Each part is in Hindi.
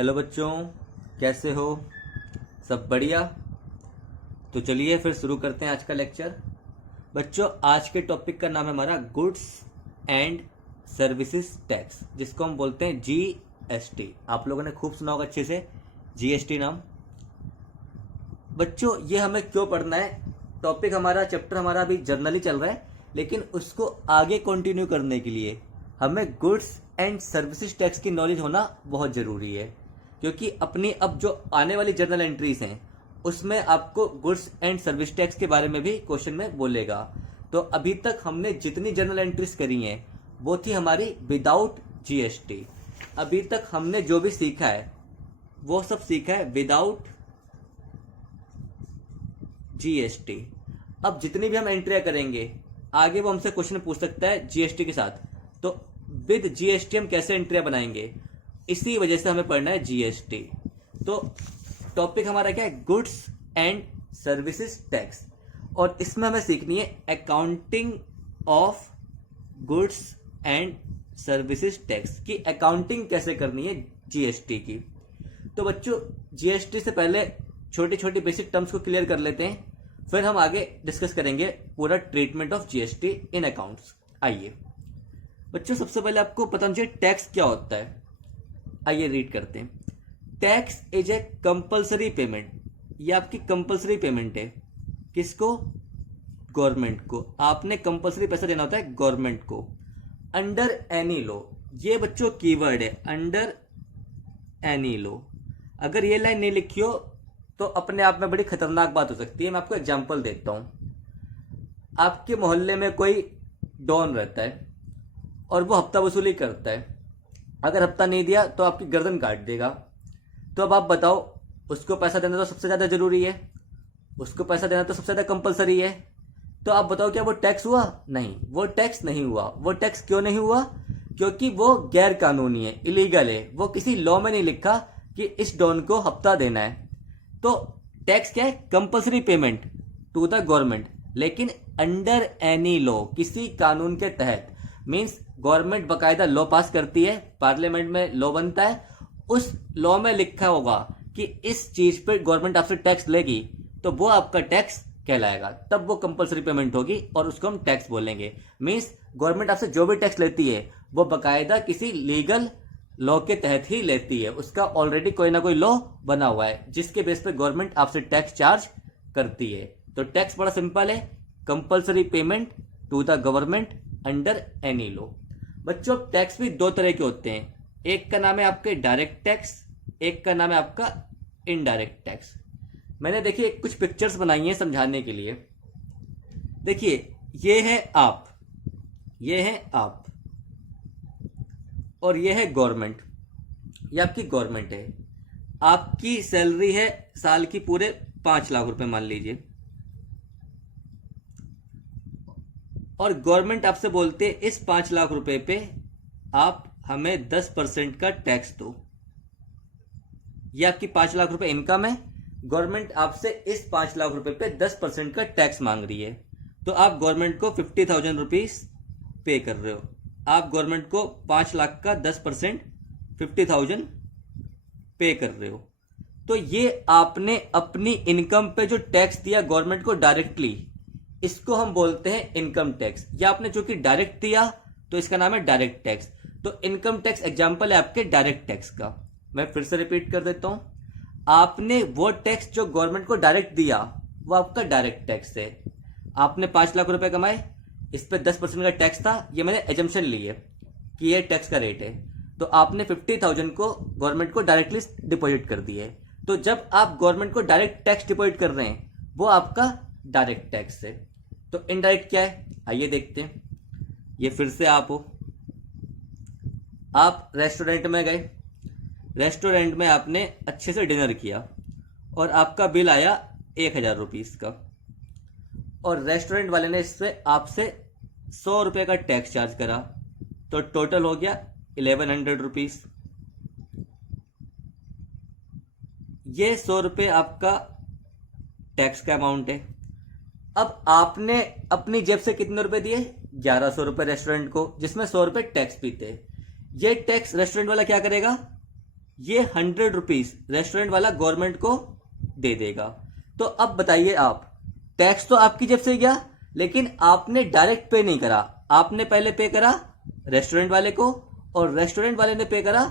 हेलो बच्चों, कैसे हो? सब बढ़िया। तो चलिए फिर शुरू करते हैं आज का लेक्चर। बच्चों, आज के टॉपिक का नाम है हमारा गुड्स एंड सर्विसेज टैक्स, जिसको हम बोलते हैं जीएसटी। आप लोगों ने खूब सुना होगा अच्छे से जीएसटी नाम। बच्चों, ये हमें क्यों पढ़ना है? टॉपिक हमारा, चैप्टर हमारा अभी जर्नली चल रहा है, लेकिन उसको आगे कंटिन्यू करने के लिए हमें गुड्स एंड सर्विसेज टैक्स की नॉलेज होना बहुत ज़रूरी है, क्योंकि अपनी अब जो आने वाली जर्नल एंट्रीज हैं उसमें आपको गुड्स एंड सर्विस टैक्स के बारे में भी क्वेश्चन में बोलेगा। तो अभी तक हमने जितनी जर्नल एंट्रीज करी हैं वो थी हमारी विदाउट जीएसटी। अभी तक हमने जो भी सीखा है वो सब सीखा है विदाउट जीएसटी। अब जितनी भी हम एंट्रियां करेंगे आगे वो हमसे क्वेश्चन पूछ सकता है जीएसटी के साथ, तो विद जीएसटी हम कैसे एंट्रियां बनाएंगे, इसी वजह से हमें पढ़ना है जीएसटी। तो टॉपिक हमारा क्या है? Goods and services tax. और इसमें हमें सीखनी है accounting of goods and services tax की अकाउंटिंग कैसे करनी है जीएसटी की। तो बच्चों, जीएसटी से पहले छोटी छोटी बेसिक टर्म्स को क्लियर कर लेते हैं, फिर हम आगे डिस्कस करेंगे पूरा treatment of GST in accounts. आइए बच्चों, सबसे पहले आपको पता होना चाहिए टैक्स क्या होता है। आइए रीड करते हैं। Tax is a compulsory payment. ये आपकी कंपल्सरी पेमेंट है। किसको? गवर्नमेंट को। आपने कंपल्सरी पैसा देना होता है गवर्नमेंट को, अंडर एनी लॉ। ये बच्चों कीवर्ड है, अंडर एनी लॉ। अगर ये लाइन नहीं लिखी हो तो अपने आप में बड़ी खतरनाक बात हो सकती है। मैं आपको एग्जांपल देता हूं। आपके मोहल्ले में कोई डॉन रहता है और वो हफ्ता वसूली करता है। अगर हफ्ता नहीं दिया तो आपकी गर्दन काट देगा। तो अब आप बताओ, उसको पैसा देना तो सबसे ज्यादा जरूरी है, उसको पैसा देना तो सबसे ज्यादा कंपलसरी है। तो आप बताओ, क्या वो टैक्स हुआ? नहीं, वो टैक्स नहीं हुआ। वो टैक्स क्यों नहीं हुआ? क्योंकि वो गैर कानूनी है, इलीगल है। वो किसी लॉ में नहीं लिखा कि इस डॉन को हफ्ता देना है। तो टैक्स क्या है? Compulsory payment to the government, लेकिन अंडर एनी लॉ, किसी कानून के तहत। मीन्स गवर्नमेंट बकायदा लॉ पास करती है, पार्लियामेंट में लॉ बनता है, उस लॉ में लिखा होगा कि इस चीज पर गवर्नमेंट आपसे टैक्स लेगी, तो वो आपका टैक्स कहलाएगा। तब वो कंपल्सरी पेमेंट होगी और उसको हम टैक्स बोलेंगे। मीन्स गवर्नमेंट आपसे जो भी टैक्स लेती है वो बकायदा किसी लीगल लॉ के तहत ही लेती है। उसका ऑलरेडी कोई ना कोई लॉ बना हुआ है जिसके बेस पे गवर्नमेंट आपसे टैक्स चार्ज करती है। तो टैक्स बड़ा सिंपल है, compulsory payment to the government under any law. बच्चों, टैक्स भी दो तरह के होते हैं। एक का नाम है आपके डायरेक्ट टैक्स, एक का नाम है आपका इनडायरेक्ट टैक्स। मैंने देखिए कुछ पिक्चर्स बनाई हैं समझाने के लिए। देखिए, ये है आप, ये है आप, और ये है गवर्नमेंट। ये आपकी गवर्नमेंट है। आपकी सैलरी है साल की पूरे 5 लाख रुपए मान लीजिए, और गवर्नमेंट आपसे बोलते हैं इस 5 लाख रुपए पे आप हमें 10% का टैक्स दो। ये आपकी 5 लाख रुपए इनकम है, गवर्नमेंट आपसे इस 5 लाख रुपए पे 10% का टैक्स मांग रही है। तो आप गवर्नमेंट को 50,000 रुपीज पे कर रहे हो। आप गवर्नमेंट को 5 लाख का 10% 50,000 पे कर रहे हो। तो ये आपने अपनी इनकम पे जो टैक्स दिया गवर्नमेंट को डायरेक्टली, इसको हम बोलते हैं इनकम टैक्स। या आपने जो कि डायरेक्ट दिया तो इसका नाम है डायरेक्ट टैक्स। तो इनकम टैक्स एग्जांपल है आपके डायरेक्ट टैक्स का। मैं फिर से रिपीट कर देता हूं। आपने वो टैक्स जो गवर्नमेंट को डायरेक्ट दिया वो आपका डायरेक्ट टैक्स है। आपने 5 लाख रुपए कमाए, इस पे 10% का टैक्स था। ये मैंने एजम्पशन ली है कि ये टैक्स का रेट है। तो आपने 50,000 को गवर्नमेंट को डायरेक्टली डिपॉजिट कर दिए। तो जब आप गवर्नमेंट को डायरेक्ट टैक्स डिपॉजिट कर रहे हैं वो आपका डायरेक्ट टैक्स है। तो इनडायरेक्ट क्या है? आइए देखते हैं। ये फिर से आप हो, आप रेस्टोरेंट में गए, रेस्टोरेंट में आपने अच्छे से डिनर किया और आपका बिल आया 1,000 रुपीज का, और रेस्टोरेंट वाले ने इससे आपसे 100 रुपए का टैक्स चार्ज करा। तो टोटल हो गया 1,100 रुपीज। ये 100 रुपए आपका टैक्स का अमाउंट है। अब आपने अपनी जेब से कितने रुपए दिए? 1,100 रुपए रेस्टोरेंट को, जिसमें 100 रुपए टैक्स भी थे। ये टैक्स रेस्टोरेंट वाला क्या करेगा? ये 100 रुपीज रेस्टोरेंट वाला गवर्नमेंट को दे देगा। तो अब बताइए आप, टैक्स तो आपकी जेब से गया, लेकिन आपने डायरेक्ट पे नहीं करा, आपने पहले पे करा रेस्टोरेंट वाले को और रेस्टोरेंट वाले ने पे करा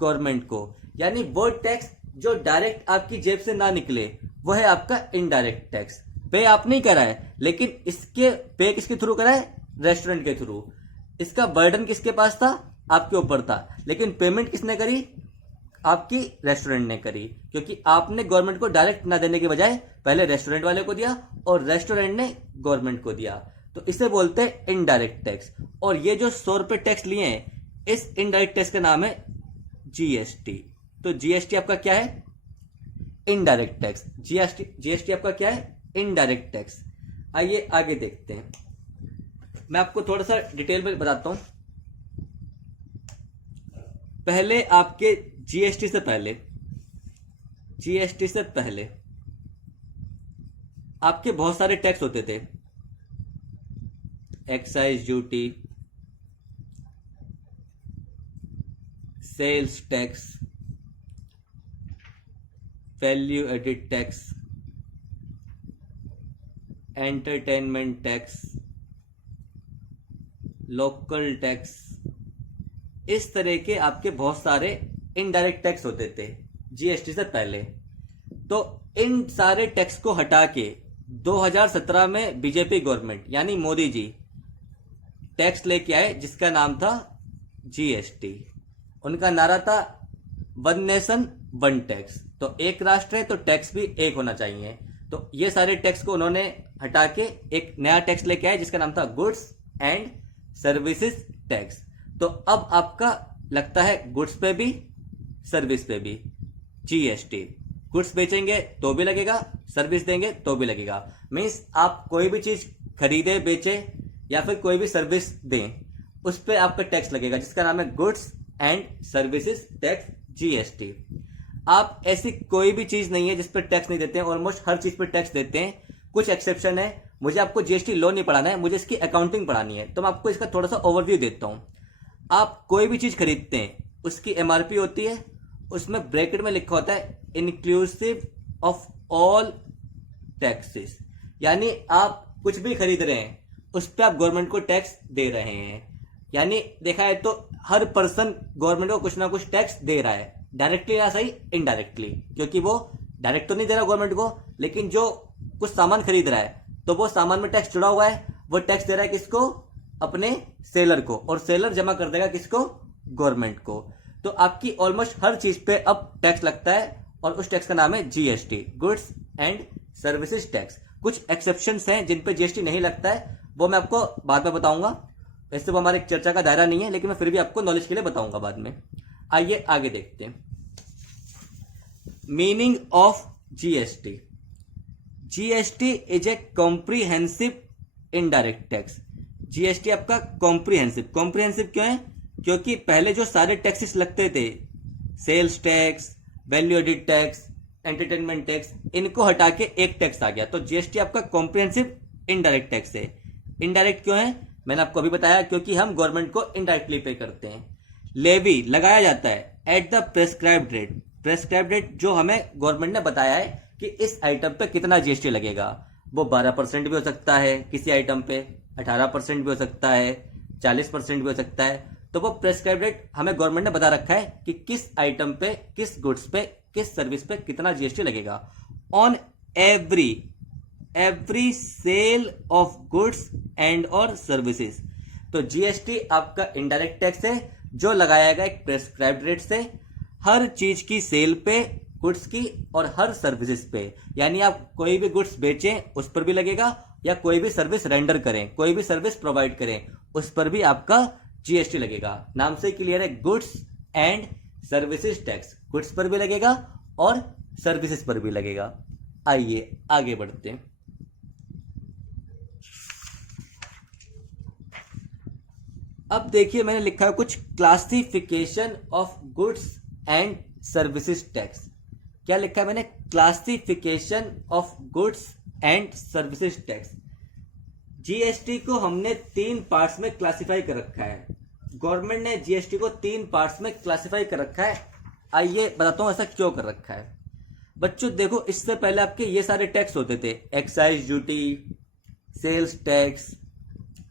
गवर्नमेंट को। यानी वो टैक्स जो डायरेक्ट आपकी जेब से ना निकले वो है आपका इनडायरेक्ट टैक्स। पे आप नहीं करा है, लेकिन इसके पे किसके थ्रू करा है? रेस्टोरेंट के थ्रू। इसका बर्डन किसके पास था? आपके ऊपर था, लेकिन पेमेंट किसने करी? आपकी रेस्टोरेंट ने करी, क्योंकि आपने गवर्नमेंट को डायरेक्ट ना देने के बजाय पहले रेस्टोरेंट वाले को दिया और रेस्टोरेंट ने गवर्नमेंट को दिया। तो इसे बोलते हैं इनडायरेक्ट टैक्स। और ये जो 100 रुपए टैक्स लिए हैं, इस इनडायरेक्ट टैक्स का नाम है जीएसटी। तो जीएसटी आपका क्या है? Indirect tax. जीएसटी आपका क्या है? Indirect tax. आइए आगे देखते हैं, मैं आपको थोड़ा सा डिटेल में बताता हूं। पहले आपके जीएसटी से पहले आपके बहुत सारे टैक्स होते थे। Excise duty, sales tax, value added tax, entertainment tax, local tax, इस तरह के आपके बहुत सारे इनडायरेक्ट टैक्स होते थे जीएसटी से पहले। तो इन सारे टैक्स को हटा के 2017 में बीजेपी गवर्नमेंट यानी मोदी जी टैक्स लेके आए जिसका नाम था जीएसटी। उनका नारा था वन नेशन वन टैक्स। तो एक राष्ट्र है तो टैक्स भी एक होना चाहिए। तो ये सारे टैक्स को उन्होंने हटा के एक नया टैक्स लेके आए जिसका नाम था गुड्स एंड सर्विसेज टैक्स। तो अब आपका लगता है गुड्स पे भी सर्विस पे भी जीएसटी। गुड्स बेचेंगे तो भी लगेगा, सर्विस देंगे तो भी लगेगा। मीन्स आप कोई भी चीज खरीदे बेचे या फिर कोई भी सर्विस दें, उस पर आपका टैक्स लगेगा जिसका नाम है goods and services tax GST. आप ऐसी कोई भी चीज नहीं है जिस पर टैक्स नहीं देते हैं, ऑलमोस्ट हर चीज पर टैक्स देते हैं। कुछ एक्सेप्शन है। मुझे आपको जीएसटी लॉ नहीं पढ़ाना है, मुझे इसकी अकाउंटिंग पढ़ानी है, तो मैं आपको इसका थोड़ा सा ओवरव्यू देता हूं। आप कोई भी चीज खरीदते हैं, उसकी एमआरपी होती है, उसमें ब्रैकेट में लिखा होता है इंक्लूसिव ऑफ ऑल टैक्सेस। यानी आप कुछ भी खरीद रहे हैं उस पर आप गवर्नमेंट को टैक्स दे रहे हैं। यानी देखा है तो हर पर्सन गवर्नमेंट को कुछ ना कुछ टैक्स दे रहा है, डायरेक्टली या सही इनडायरेक्टली, क्योंकि वो डायरेक्ट तो नहीं दे रहा गवर्नमेंट को, लेकिन जो कुछ सामान खरीद रहा है तो वो सामान में टैक्स जुड़ा हुआ है। वो टैक्स दे रहा है किसको? अपने सेलर को, और सेलर जमा कर देगा किसको? गवर्नमेंट को। तो आपकी ऑलमोस्ट हर चीज पे अब टैक्स लगता है और उस टैक्स का नाम है GST, goods and services tax. कुछ एक्सेप्शंस हैं जिन पे जीएसटी नहीं लगता है, वो मैं आपको बाद में बताऊंगा। वैसे वो हमारे चर्चा का दायरा नहीं है, लेकिन मैं फिर भी आपको नॉलेज के लिए बताऊंगा बाद में। आइए आगे देखते हैं meaning of GST. GST is a comprehensive indirect tax. GST आपका कॉम्प्रिहेंसिव। कॉम्प्रिहेंसिव क्यों है? क्योंकि पहले जो सारे टैक्सेस लगते थे, sales tax, value added tax, entertainment tax, इनको हटा के एक टैक्स आ गया। तो जीएसटी आपका कॉम्प्रिहेंसिव इनडायरेक्ट टैक्स है। इनडायरेक्ट क्यों है? मैंने आपको अभी बताया, क्योंकि हम गवर्नमेंट को इनडायरेक्टली पे करते हैं। लेवी लगाया जाता है at the prescribed rate. Prescribed rate जो हमें गवर्नमेंट ने बताया है कि इस आइटम पे कितना जीएसटी लगेगा। वो 12% भी हो सकता है किसी आइटम पे, 18% भी हो सकता है, 40% भी हो सकता है। तो वो प्रेस्क्राइब रेट हमें गवर्नमेंट ने बता रखा है कि किस आइटम पे, किस गुड्स पे, किस सर्विस पे कितना जीएसटी लगेगा on every sale of goods and और सर्विसेज। तो जीएसटी आपका इनडायरेक्ट टैक्स है जो लगाया गया एक प्रेस्क्राइब्ड रेट से हर चीज की सेल पे, गुड्स की और हर सर्विसेज पे। यानी आप कोई भी गुड्स बेचें उस पर भी लगेगा, या कोई भी सर्विस रेंडर करें, कोई भी सर्विस प्रोवाइड करें, उस पर भी आपका जीएसटी लगेगा। नाम से क्लियर है, goods and services tax. Goods पर भी लगेगा और सर्विसेज पर भी लगेगा। आइए आगे बढ़ते हैं। अब देखिए मैंने लिखा है कुछ classification of goods and services tax. क्या लिखा है मैंने? Classification of goods and services tax. GST को हमने 3 पार्ट्स में क्लासिफाई कर रखा है। गवर्नमेंट ने जीएसटी को 3 पार्ट्स में क्लासिफाई कर रखा है। आइए बताता हूँ ऐसा क्यों कर रखा है। बच्चों देखो, इससे पहले आपके ये सारे टैक्स होते थे, excise duty, sales tax,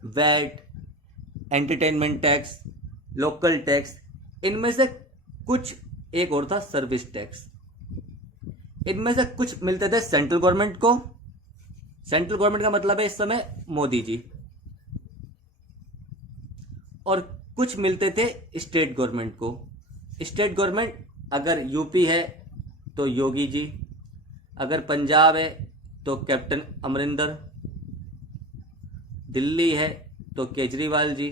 VAT, entertainment tax, local tax. इनमें से कुछ, एक और था सर्विस टैक्स। इनमें से कुछ मिलते थे सेंट्रल गवर्नमेंट को। सेंट्रल गवर्नमेंट का मतलब है इस समय मोदी जी। और कुछ मिलते थे स्टेट गवर्नमेंट को। स्टेट गवर्नमेंट अगर यूपी है तो योगी जी, अगर पंजाब है तो कैप्टन अमरिंदर, दिल्ली है तो केजरीवाल जी।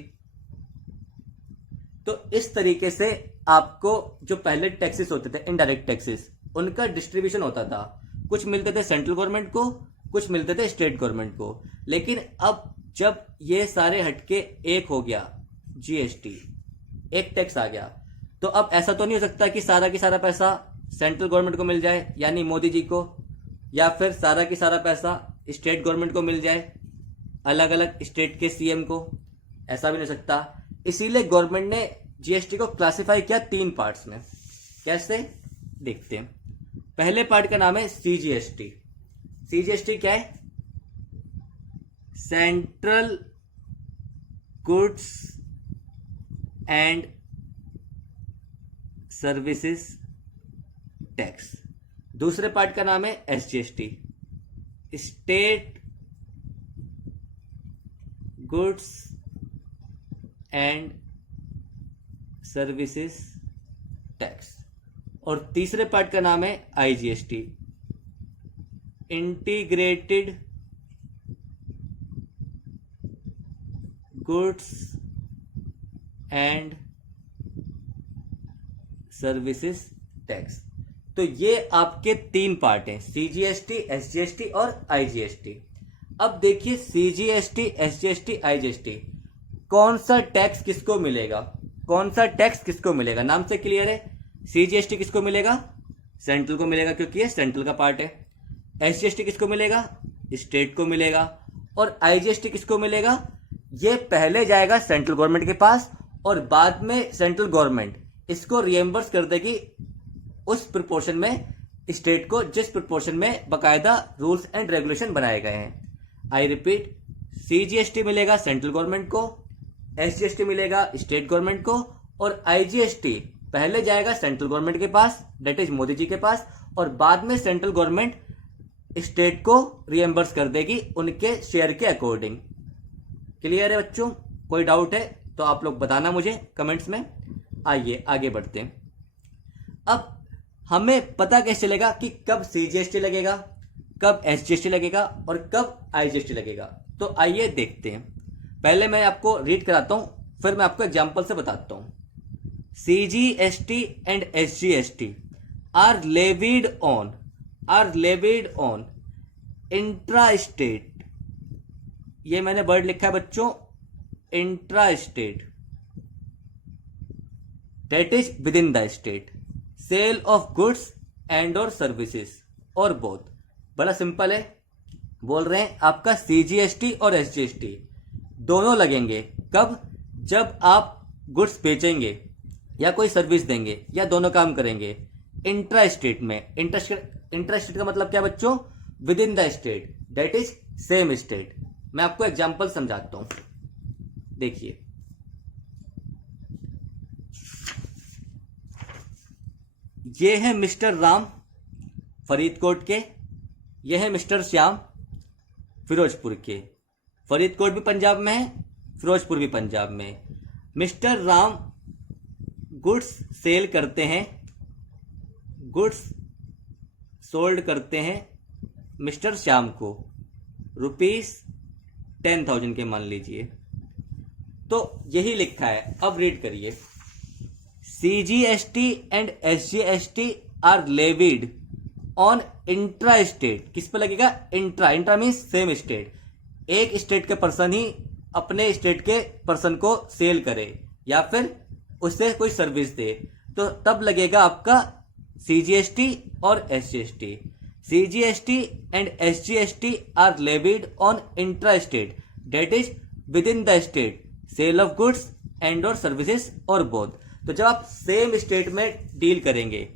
तो इस तरीके से आपको जो पहले टैक्सेस होते थे, इनडायरेक्ट टैक्सेस, उनका डिस्ट्रीब्यूशन होता था। कुछ मिलते थे सेंट्रल गवर्नमेंट को, कुछ मिलते थे स्टेट गवर्नमेंट को। लेकिन अब जब ये सारे हटके एक हो गया, जीएसटी एक टैक्स आ गया, तो अब ऐसा तो नहीं हो सकता कि सारा की सारा पैसा सेंट्रल गवर्नमेंट को मिल जाए यानी मोदी जी को, या फिर सारा की सारा पैसा स्टेट गवर्नमेंट को मिल जाए अलग अलग स्टेट के सीएम को। ऐसा भी नहीं हो सकता। इसीलिए गवर्नमेंट ने जीएसटी को क्लासिफाई किया 3 पार्ट्स में। कैसे देखते हैं। पहले पार्ट का नाम है सीजीएसटी। सीजीएसटी क्या है? Central goods and services tax. दूसरे पार्ट का नाम है SGST, state goods and services tax. और तीसरे पार्ट का नाम है IGST, integrated goods and services tax. तो ये आपके 3 पार्ट हैं, सीजीएसटी, एसजीएसटी और आईजीएसटी। अब देखिए सीजीएसटी, एसजीएसटी, आईजीएसटी, कौन सा टैक्स किसको मिलेगा, कौन सा टैक्स किसको मिलेगा। नाम से क्लियर है। सीजीएसटी किसको मिलेगा? सेंट्रल को मिलेगा क्योंकि ये सेंट्रल का पार्ट है। एसजीएसटी किसको मिलेगा? स्टेट को मिलेगा। और आईजीएसटी किसको मिलेगा? ये पहले जाएगा सेंट्रल गवर्नमेंट के पास और बाद में सेंट्रल गवर्नमेंट इसको रिएम्बर्स कर देगी उस प्रोपोर्शन में स्टेट को जिस प्रोपोर्शन में बकायदा रूल्स एंड रेगुलेशन बनाए गए हैं। आई रिपीट, सीजीएसटी मिलेगा सेंट्रल गवर्नमेंट को, एसजीएसटी मिलेगा स्टेट गवर्नमेंट को, और आईजीएसटी पहले जाएगा सेंट्रल गवर्नमेंट के पास, दैट इज मोदी जी के पास, और बाद में सेंट्रल गवर्नमेंट स्टेट को रिएम्बर्स कर देगी उनके शेयर के अकॉर्डिंग। क्लियर है बच्चों? कोई डाउट है तो आप लोग बताना मुझे कमेंट्स में। आइए आगे बढ़ते हैं। अब हमें पता कैसे चलेगा कि कब सीजीएसटी लगेगा, कब एसजीएसटी लगेगा और कब आईजीएसटी लगेगा? तो आइए देखते हैं। पहले मैं आपको रीड कराता हूं, फिर मैं आपको एग्जांपल से बताता हूं। CGST and SGST are levied on intra state. ये मैंने वर्ड लिखा है बच्चों, intra state, that is within the state, sale of goods and और सर्विसेज और बोथ। बड़ा सिंपल है। बोल रहे हैं आपका सीजीएसटी और एसजीएसटी दोनों लगेंगे कब? जब आप गुड्स बेचेंगे या कोई सर्विस देंगे या दोनों काम करेंगे इंट्रा स्टेट में। इंट्रा स्टेट का मतलब क्या बच्चों? With in the state, that is same state. मैं आपको एग्जांपल समझाता हूं, देखिए। ये है मिस्टर राम फरीदकोट के, ये है मिस्टर श्याम फिरोजपुर के। फरीदकोट भी पंजाब में है, फिरोजपुर भी पंजाब में है। मिस्टर राम गुड्स सेल करते हैं, गुड्स सोल्ड करते हैं मिस्टर श्याम को ₹10,000 के मान लीजिए। तो यही लिखा है। अब रीड करिए। CGST and SGST are levied on intra state. किस पे लगेगा? Intra means same state. एक स्टेट के पर्सन ही अपने स्टेट के पर्सन को सेल करे या फिर उससे कोई सर्विस दे, तो तब लगेगा आपका सीजीएसटी और एसजीएसटी। CGST and SGST are levied on intra state, that is within the state, sale of goods and और सर्विसेज और बोथ। तो जब आप सेम स्टेट में डील करेंगे,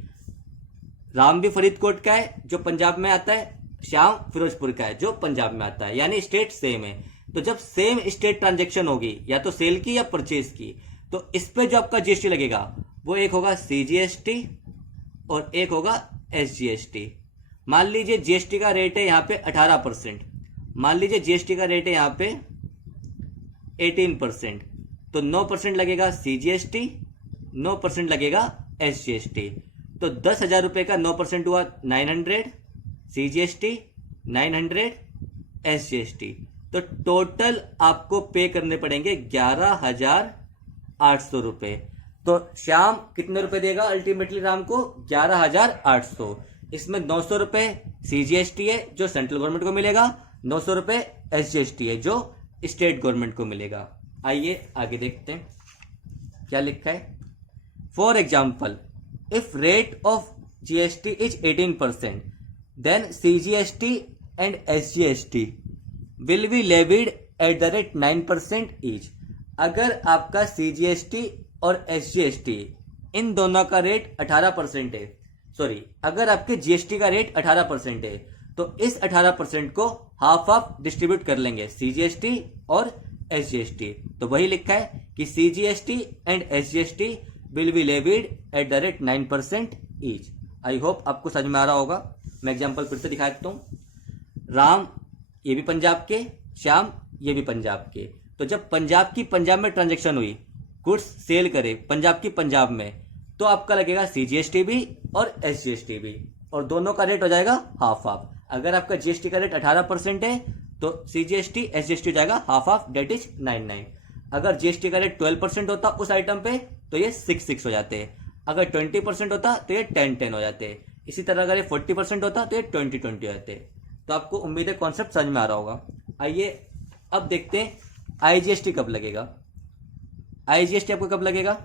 राम भी फरीदकोट का है जो पंजाब में आता है, श्याम फिरोजपुर का है जो पंजाब में आता है, यानी स्टेट सेम है। तो जब सेम स्टेट ट्रांजेक्शन होगी, या तो सेल की या परचेज की, तो इस पे जो आपका जीएसटी लगेगा वो एक होगा सीजीएसटी और एक होगा एसजीएसटी। मान लीजिए जीएसटी का रेट है यहाँ पे 18%, मान लीजिए जीएसटी का रेट है यहाँ पे 18%, तो 9% लगेगा सीजीएसटी, 9% लगेगा एसजीएसटी। तो 10,000 रुपये का 9% हुआ 900, सीजीएसटी 900, एसजीएसटी। तो टोटल आपको पे करने पड़ेंगे 11,800 रुपये। तो श्याम कितने रुपए देगा अल्टीमेटली राम को? 11,800। इसमें 900 रुपये सीजीएसटी है जो सेंट्रल गवर्नमेंट को मिलेगा, 900 रुपये एसजीएसटी है जो स्टेट गवर्नमेंट को मिलेगा। आइए आगे देखते हैं क्या लिखा है। For example, if rate of GST is 18%, then CGST and SGST will be levied at the rate 9% each. अगर आपका सीजीएसटी और एसजीएसटी इन दोनों का रेट 18% है, सॉरी, अगर आपके जीएसटी का रेट 18% है, तो इस 18% को हाफ हाफ डिस्ट्रीब्यूट कर लेंगे सीजीएसटी और एसजीएसटी। तो वही लिखा है कि CGST and SGST will be levied at the rate 9% each. I hope आपको समझ में आ रहा होगा। मैं एग्जांपल फिर से दिखा देता हूँ। राम ये भी पंजाब के, श्याम ये भी पंजाब के। तो जब पंजाब में ट्रांजेक्शन हुई, गुड्स सेल करे पंजाब की पंजाब में, तो आपका लगेगा सीजीएसटी भी और एसजीएसटी भी, और दोनों का रेट हो जाएगा हाफ हाफ। अगर आपका जीएसटी का रेट 18% है तो सीजीएसटी एसजीएसटी हो जाएगा हाफ हाफ, डेट इज 9,9। अगर जीएसटी का रेट 12% होता उस आइटम पे तो ये 6,6 हो जाते हैं। अगर 20% होता तो ये 10,10 हो जाते हैं। इसी तरह अगर ये 40% होता तो ये 20,20 हो जाते हैं। तो आपको उम्मीद है कॉन्सेप्ट समझ में आ रहा होगा। आइए अब देखते हैं आईजीएसटी कब लगेगा। आईजीएसटी आपको कब लगेगा?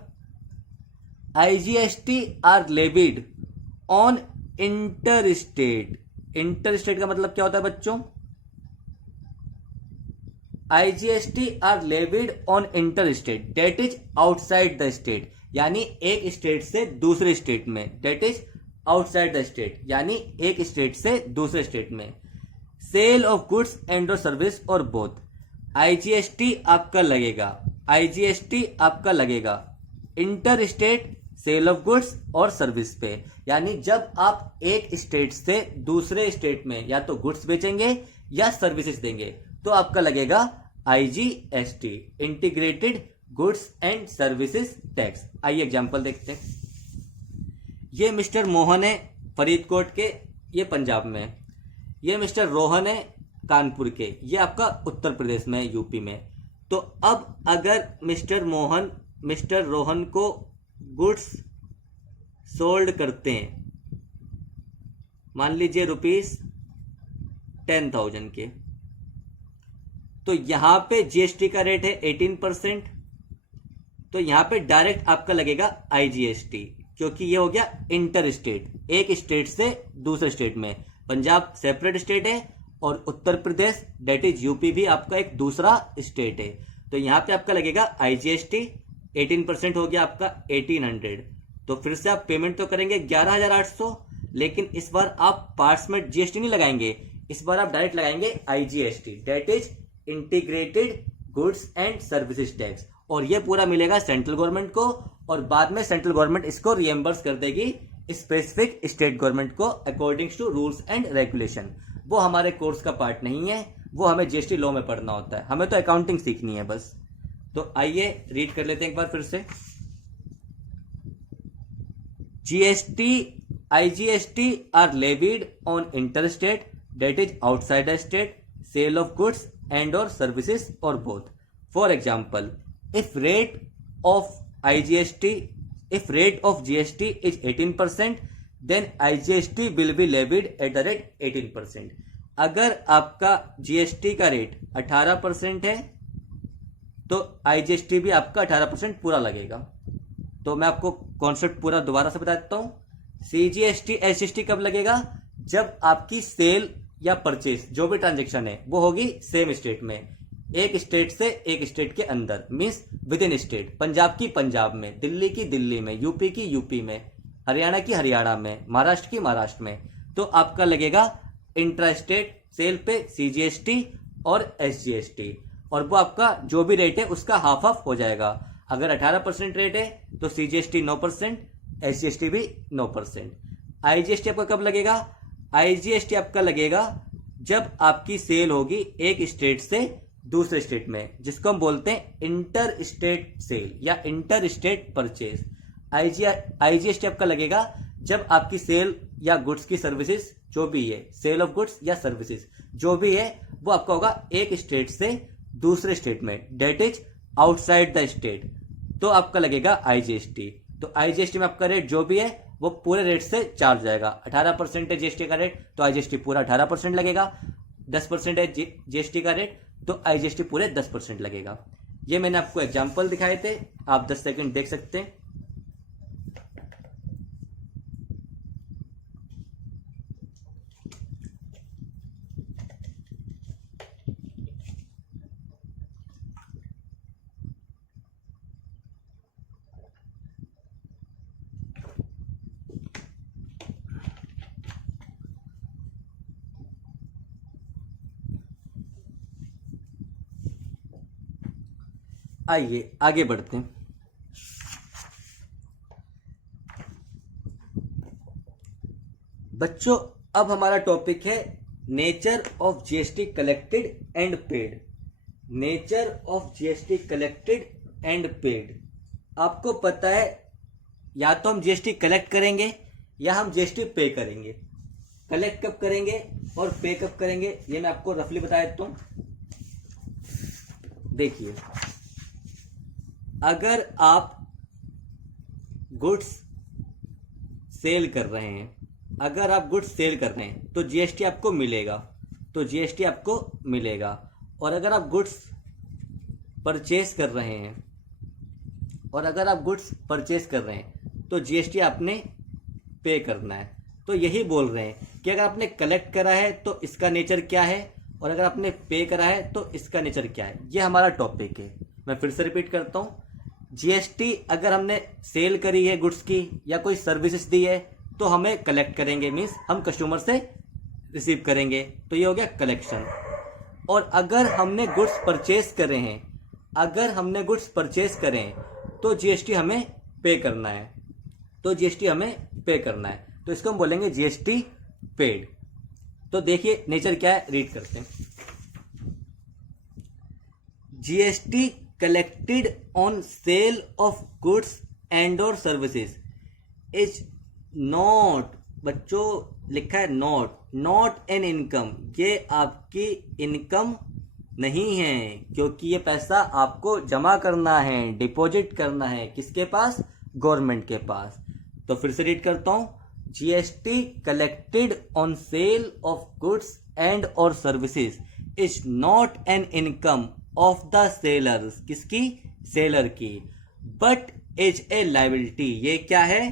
IGST are levied on inter state. Inter state का मतलब क्या होता है बच्चों? IGST are levied on inter state, that is outside the state, यानी एक स्टेट से दूसरे स्टेट में, that is outside the state, यानी एक स्टेट से दूसरे स्टेट में। सेल ऑफ गुड्स एंड और सर्विस और बोथ। आईजीएसटी आपका लगेगा inter state sale of goods और सर्विस पे, यानी जब आप एक स्टेट से दूसरे स्टेट में या तो गुड्स बेचेंगे या सर्विसेज देंगे तो आपका लगेगा IGST, integrated goods and services tax. आइए एग्जांपल देखते हैं। ये मिस्टर मोहन है फरीदकोट के, ये पंजाब में है। ये मिस्टर रोहन है कानपुर के, ये आपका उत्तर प्रदेश में है, यूपी में। तो अब अगर मिस्टर रोहन को गुड्स सोल्ड करते हैं, मान लीजिए ₹10,000 के, तो यहां पे जीएसटी का रेट है 18%, तो यहां पे डायरेक्ट आपका लगेगा आईजीएसटी, क्योंकि ये हो गया इंटर स्टेट, एक स्टेट से दूसरे स्टेट में। पंजाब सेपरेट स्टेट है और Uttar Pradesh date is UP भी आपका एक दूसरा स्टेट है। तो यहां पे आपका लगेगा आईजीएसटी, 18% हो गया आपका 1800। तो फिर से आप पेमेंट तो करेंगे 11,800, लेकिन इस बार आप पार्ट्स में जीएसटी नहीं लगाएंगे, इस बार आप डायरेक्ट लगाएंगे IGST, that is integrated goods and services tax, और ये पूरा मिलेगा सेंट्रल गवर्नमेंट को, और बाद में सेंट्रल गवर्नमेंट इसको रिएम्बर्स कर देगी स्पेसिफिक स्टेट गवर्नमेंट को according to rules and regulation. वो हमारे कोर्स का पार्ट नहीं है, वो हमें जीएसटी लॉ में पढ़ना होता है, हमें तो अकाउंटिंग सीखनी है बस। तो आइए रीड कर लेते हैं एक बार फिर से। IGST are levied on inter state, that is outside the state, sale of goods and और सर्विसेज और both. For example, if rate of GST is 18%, then IGST will be levied at the rate 18%. अगर आपका जीएसटी का रेट 18% है तो आईजीएसटी भी आपका 18% पूरा लगेगा। तो मैं आपको कॉन्सेप्ट पूरा दोबारा से बता देता हूं। सीजीएसटी एसजीएसटी कब लगेगा? जब आपकी सेल या परचेज जो भी ट्रांजेक्शन है वो होगी सेम स्टेट में, एक स्टेट से एक स्टेट के अंदर, means with in state. Punjab की पंजाब में, दिल्ली की दिल्ली में, यूपी की यूपी में, हरियाणा की हरियाणा में, महाराष्ट्र की महाराष्ट्र में। तो आपका लगेगा इंट्रा स्टेट सेल पे CGST और SGST, और वो आपका जो भी रेट है उसका हाफ हाफ हो जाएगा। अगर 18% रेट है तो CGST 9%, SGST भी 9%। IGST आपका कब लगेगा? IGST आपका लगेगा जब आपकी सेल होगी एक स्टेट से दूसरे स्टेट में, जिसको हम बोलते हैं इंटर स्टेट सेल या इंटर स्टेट परचेज। IGST आपका लगेगा जब आपकी सेल या गुड्स की सर्विसेज जो भी है, सेल ऑफ गुड्स या सर्विसेज जो भी है, वो आपका होगा एक स्टेट से दूसरे स्टेट में, that is outside the state. तो आपका लगेगा IGST। तो IGST में आपका रेट जो भी है वो पूरे रेट से चार्ज जाएगा। 18% है GST का रेट तो IGST पूरा 18% लगेगा। 10% है GST का रेट तो IGST पूरे 10% लगेगा। ये मैंने आपको एग्जाम्पल दिखाए थे, आप 10 सेकंड देख सकते हैं। आइए आगे बढ़ते हैं। बच्चों अब हमारा टॉपिक है nature of GST collected and paid. Nature of GST collected and paid. आपको पता है या तो हम GST कलेक्ट करेंगे या हम GST पे करेंगे। कलेक्ट कब करेंगे और पे कब करेंगे ये मैं आपको रफली बता देता हूं। देखिए, अगर आप गुड्स सेल कर रहे हैं, अगर आप गुड्स सेल कर रहे हैं तो GST आपको मिलेगा, तो GST आपको मिलेगा। और अगर आप गुड्स परचेज कर रहे हैं, और अगर आप गुड्स परचेज कर रहे हैं तो GST आपने पे करना है। तो यही बोल रहे हैं कि अगर आपने कलेक्ट करा है तो इसका नेचर क्या है, और अगर आपने पे करा है तो इसका नेचर क्या है। ये हमारा टॉपिक है। मैं फिर से रिपीट करता हूँ, GST अगर हमने सेल करी है गुड्स की या कोई सर्विसेज दी है तो हमें कलेक्ट करेंगे, मीन्स हम कस्टमर से रिसीव करेंगे, तो ये हो गया कलेक्शन। और अगर हमने गुड्स परचेज करे हैं, अगर हमने गुड्स परचेज करें तो GST हमें पे करना है, तो GST हमें पे करना है, तो इसको हम बोलेंगे GST पेड। तो देखिए नेचर क्या है, रीड करते हैं। GST collected on sale of goods and or services is not, बच्चों लिखा है नॉट एन इनकम। ये आपकी इनकम नहीं है, क्योंकि ये पैसा आपको जमा करना है, डिपॉजिट करना है, किसके पास? गवर्नमेंट के पास। तो फिर से रीड करता हूं, GST collected on sale of goods and or services is not an income of the sellers, किसकी? सेलर की, बट इज ए लाइबिलिटी। ये क्या है?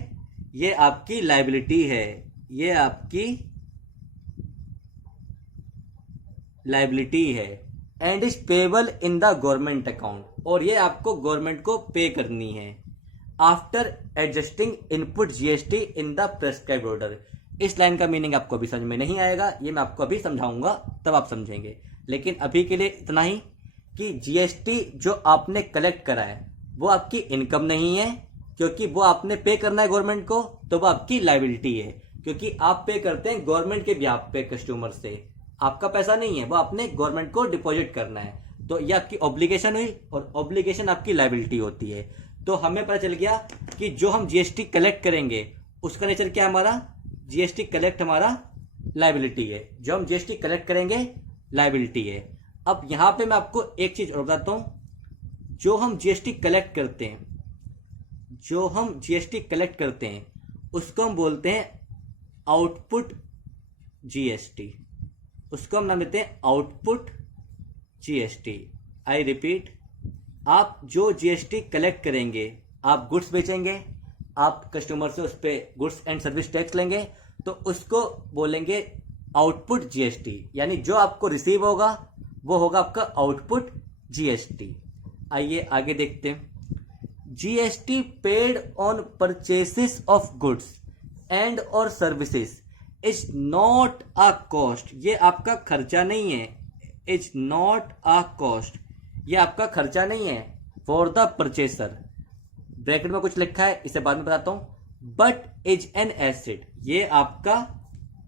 ये आपकी लाइबिलिटी है, ये आपकी लाइबिलिटी है। And is payable in the government account, और ये आपको गवर्नमेंट को पे करनी है after adjusting input GST in the prescribed order. इस लाइन का मीनिंग आपको अभी समझ में नहीं आएगा, ये मैं आपको अभी समझाऊंगा तब आप समझेंगे। लेकिन अभी के लिए इतना ही कि GST जो आपने कलेक्ट करा है वो आपकी इनकम नहीं है, क्योंकि वो आपने पे करना है गवर्नमेंट को, तो वो आपकी लाइबिलिटी है, क्योंकि आप पे करते हैं गवर्नमेंट के बिहाफ पे कस्टमर से। आपका पैसा नहीं है, वो आपने गवर्नमेंट को डिपॉजिट करना है, तो ये आपकी ऑब्लिगेशन हुई, और ऑब्लिगेशन आपकी लाइबिलिटी होती है। तो हमें पता चल गया कि जो हम GST कलेक्ट करेंगे उसका नेचर क्या है हमारा? GST कलेक्ट हमारा लाइबिलिटी है, जो हम GST कलेक्ट करेंगे लाइबिलिटी है। अब यहां पे मैं आपको एक चीज और बताता हूं, जो हम GST कलेक्ट करते हैं, जो हम GST कलेक्ट करते हैं उसको हम बोलते हैं आउटपुट GST, उसको हम नाम देते हैं आउटपुट GST। आई रिपीट, आप जो GST कलेक्ट करेंगे, आप गुड्स बेचेंगे, आप कस्टमर से उस पर गुड्स एंड सर्विस टैक्स लेंगे, तो उसको बोलेंगे आउटपुट GST, यानी जो आपको रिसीव होगा वो होगा आपका आउटपुट जीएसटी। आइए आगे देखते हैं। GST paid on purchases of goods and और services is not a cost. ये आपका खर्चा नहीं है। इज नॉट अ कॉस्ट, ये आपका खर्चा नहीं है फॉर द परचेसर। ब्रैकेट में कुछ लिखा है, इसे बाद में बताता हूं। बट इज एन एसेट, ये आपका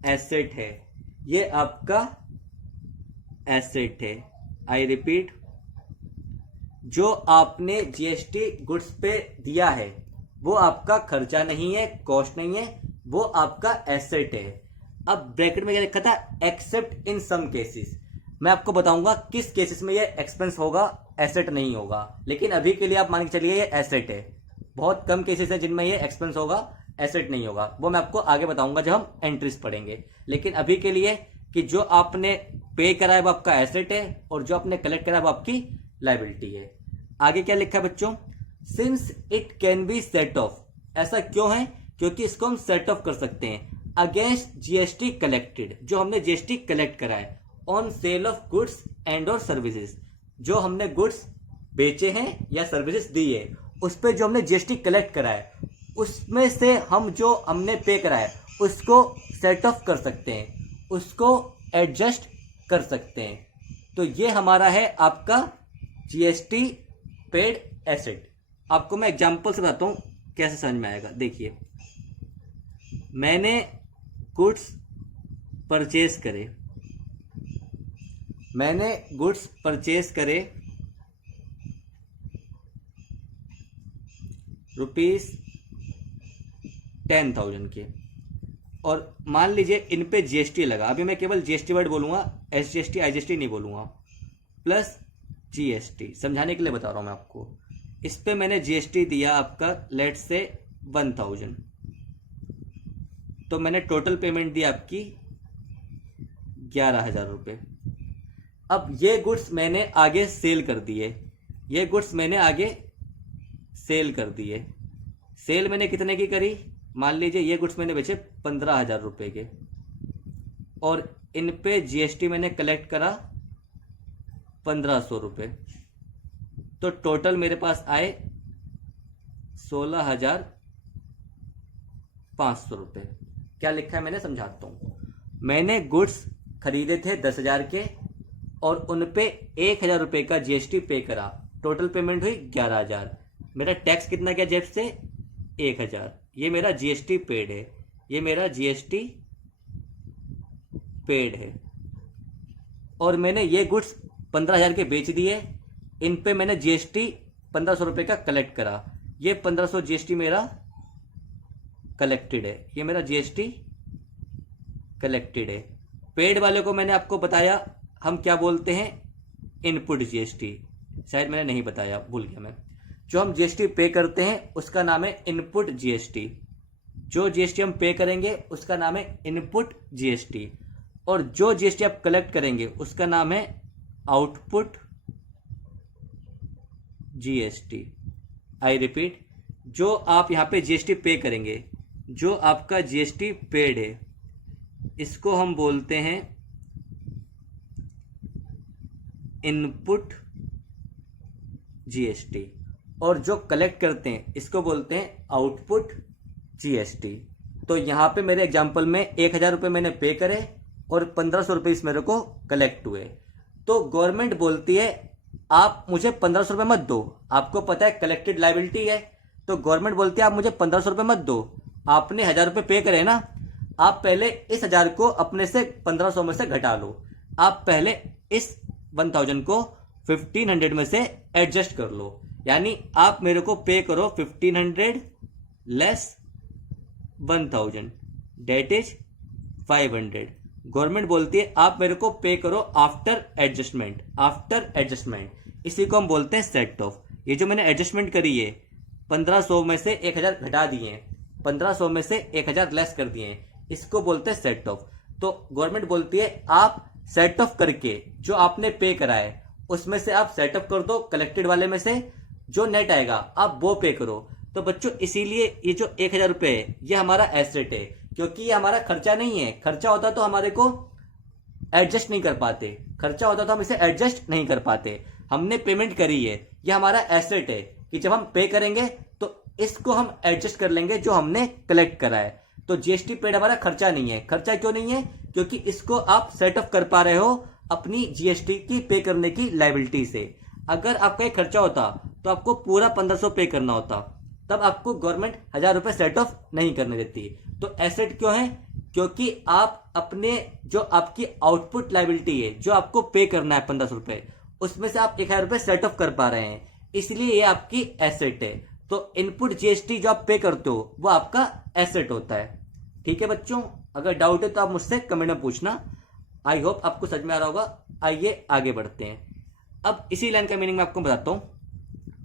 एसेट है, ये आपका एसेट है। आई रिपीट, जो आपने जीएसटी गुड्स पे दिया है वो आपका खर्चा नहीं है, कॉस्ट नहीं है, वो आपका एसेट है। अब ब्रैकेट में क्या लिखा था, एक्सेप्ट इन सम केसेस। मैं आपको बताऊंगा किस केसेस में ये एक्सपेंस होगा, एसेट नहीं होगा, लेकिन अभी के लिए आप मान के चलिए ये एसेट है। बहुत कम केसेस हैं जिनमें ये एक्सपेंस होगा, एसेट नहीं होगा, वो मैं आपको आगे बताऊंगा जब हम एंट्रीज पढ़ेंगे। लेकिन अभी के लिए कि जो आपने पे करा है वो आपका एसेट है और जो आपने कलेक्ट करा है वो आपकी लायबिलिटी है। आगे क्या लिखा है बच्चों, since it can be set of. ऐसा क्यों है, क्योंकि इसको हम सेट ऑफ कर सकते हैं अगेंस्ट जीएसटी कलेक्टेड, जो हमने जीएसटी कलेक्ट करा है, on sale of goods and और सर्विसेज, जो हमने गुड्स बेचे हैं या सर्विसेज दी है उस पर जो हमने जीएसटी कलेक्ट करा है उसमें से हम जो हमने पे करा है उसको सेट ऑफ कर सकते हैं, उसको एडजस्ट कर सकते हैं। तो ये हमारा है आपका जीएसटी पेड एसेट। आपको मैं एग्जांपल से बताता हूं कैसे समझ में आएगा। देखिए, मैंने गुड्स परचेज करे, मैंने गुड्स परचेज करे ₹10,000 के, और मान लीजिए इन पे जीएसटी लगा। अभी मैं केवल जीएसटी वर्ड बोलूंगा, एसजीएसटी आईजीएसटी नहीं बोलूंगा, प्लस जीएसटी, समझाने के लिए बता रहा हूं मैं आपको। इस पे मैंने जीएसटी दिया आपका लेट से 1000, तो मैंने टोटल पेमेंट दी आपकी 11,000 रुपये। अब ये गुड्स मैंने आगे सेल कर दिए, ये गुड्स मैंने आगे सेल कर दिए। सेल मैंने कितने की करी, मान लीजिए ये गुड्स मैंने बेचे 15,000 रुपये के, और इन पे जीएसटी मैंने कलेक्ट करा 1,500 रुपये, तो टोटल मेरे पास आए 16,500 रुपये। क्या लिखा है मैंने, समझाता हूँ। मैंने गुड्स खरीदे थे 10,000 के और उन पे 1,000 रुपये का जीएसटी पे करा, टोटल पेमेंट हुई 11,000। मेरा टैक्स कितना गया जेब से, 1,000। ये मेरा जीएसटी पेड है, ये मेरा जीएसटी पेड है। और मैंने ये गुड्स 15,000 के बेच दिए, इन पे मैंने जीएसटी 1,500 रुपये का कलेक्ट करा, ये 1,500 जीएसटी मेरा कलेक्टेड है, ये मेरा जीएसटी कलेक्टेड है। पेड वाले को मैंने आपको बताया हम क्या बोलते हैं, इनपुट जीएसटी, शायद मैंने नहीं बताया, भूल गया मैं। जो हम जीएसटी पे करते हैं उसका नाम है इनपुट जीएसटी, जो जीएसटी हम पे करेंगे उसका नाम है इनपुट जीएसटी, और जो जीएसटी आप कलेक्ट करेंगे उसका नाम है आउटपुट जीएसटी। आई रिपीट, जो आप यहाँ पे जीएसटी पे करेंगे, जो आपका जीएसटी पेड है, इसको हम बोलते हैं इनपुट जीएसटी, और जो कलेक्ट करते हैं इसको बोलते हैं आउटपुट जीएसटी। तो यहाँ पे मेरे एग्जांपल में 1,000 रुपये मैंने पे करे और 1,500 रुपये इस मेरे को कलेक्ट हुए। तो गवर्नमेंट बोलती है आप मुझे 1,500 रुपये मत दो, आपको पता है कलेक्टेड लायबिलिटी है, तो गवर्नमेंट बोलती है आप मुझे 1,500 रुपये मत दो, आपने 1,000 रुपये पे करे ना, आप पहले इस 1,000 को अपने से 1,500 में से घटा लो, आप पहले इस 1,000 को 1,500 में से एडजस्ट कर लो, यानी आप मेरे को पे करो 1,500 लेस 1,000 डेट इज 500। गवर्नमेंट बोलती है आप मेरे को पे करो आफ्टर एडजस्टमेंट, आफ्टर एडजस्टमेंट, इसी को हम बोलते हैं सेट ऑफ। ये जो मैंने एडजस्टमेंट करी है, 1,500 में से 1,000 घटा दिए हैं, 1,500 में से 1,000 लेस कर दिए हैं, इसको बोलते हैं सेट ऑफ। तो गवर्नमेंट बोलती है आप सेट ऑफ करके जो आपने पे करा है उसमें से आप सेट ऑफ कर दो, कलेक्टेड वाले में से जो नेट आएगा आप वो पे करो। तो बच्चों इसीलिए ये जो 1,000 रुपये है ये हमारा एसेट है, क्योंकि ये हमारा खर्चा नहीं है। खर्चा होता तो हमारे को एडजस्ट नहीं कर पाते, खर्चा होता तो हम इसे एडजस्ट नहीं कर पाते। हमने पेमेंट करी है, ये हमारा एसेट है कि जब हम पे करेंगे तो इसको हम एडजस्ट कर लेंगे जो हमने कलेक्ट करा है। तो जीएसटी पेड हमारा खर्चा नहीं है। खर्चा क्यों नहीं है? क्योंकि इसको आप सेट ऑफ कर पा रहे हो अपनी जीएसटी की पे करने की लायबिलिटी से। अगर आपका एक खर्चा होता तो आपको पूरा 1500 पे करना होता, तब आपको गवर्नमेंट 1000 रुपए सेट ऑफ नहीं करने देती। तो एसेट क्यों है? क्योंकि आप अपने जो आपकी आउटपुट लायबिलिटी है, जो आपको पे करना है 1500 रुपए, उसमें से आप 1000 रुपए सेट ऑफ कर पा रहे हैं, इसलिए ये आपकी एसेट है। तो इनपुट जीएसटी जो आप पे करते हो वो आपका एसेट होता है। ठीक है बच्चों, अगर डाउट है तो आप मुझसे कमेंट में पूछना। आई होप आपको समझ में आ रहा होगा। आइए आगे बढ़ते हैं। अब इसी लाइन का मीनिंग मैं आपको बताता हूं।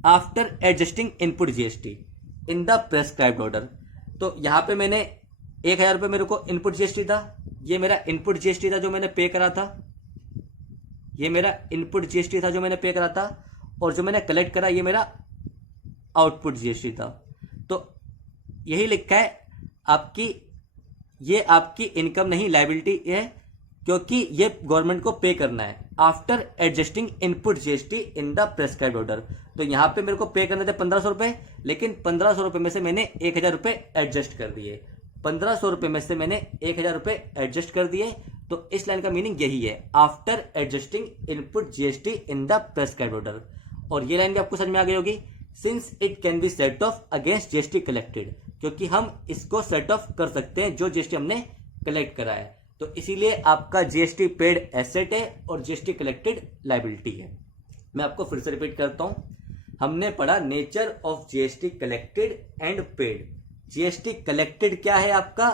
After adjusting input GST in the prescribed order, तो यहां पे मैंने 1000 रुपए मेरे को इनपुट जीएसटी था, ये मेरा इनपुट जीएसटी था जो मैंने पे करा था, ये मेरा इनपुट जीएसटी था जो मैंने पे करा था, और जो मैंने कलेक्ट करा ये मेरा आउटपुट जीएसटी था। तो यही लिखा है आपकी, ये आपकी इनकम नहीं लायबिलिटी है, क्योंकि ये गवर्नमेंट को पे करना है after adjusting input GST in the prescribed order. तो यहां पे मेरे को पे करने थे 1500 रुपए, लेकिन 1500 रुपए में से मैंने 1000 रुपए एडजस्ट कर दिए। 1500 रुपए में से मैंने 1000 रुपए एडजस्ट कर दिए। तो इस लाइन का मीनिंग यही है, after adjusting input GST in the prescribed order. और ये लाइन भी आपको समझ में आ गई होगी, since it can be set of against GST collected, क्योंकि हम इसको सेट ऑफ कर सकते हैं जो जीएसटी हमने कलेक्ट करा है। तो इसीलिए आपका जीएसटी पेड एसेट है और जीएसटी कलेक्टेड लायबिलिटी है। मैं आपको फिर से रिपीट करता हूं, हमने पढ़ा nature of GST collected and paid. GST collected क्या है आपका?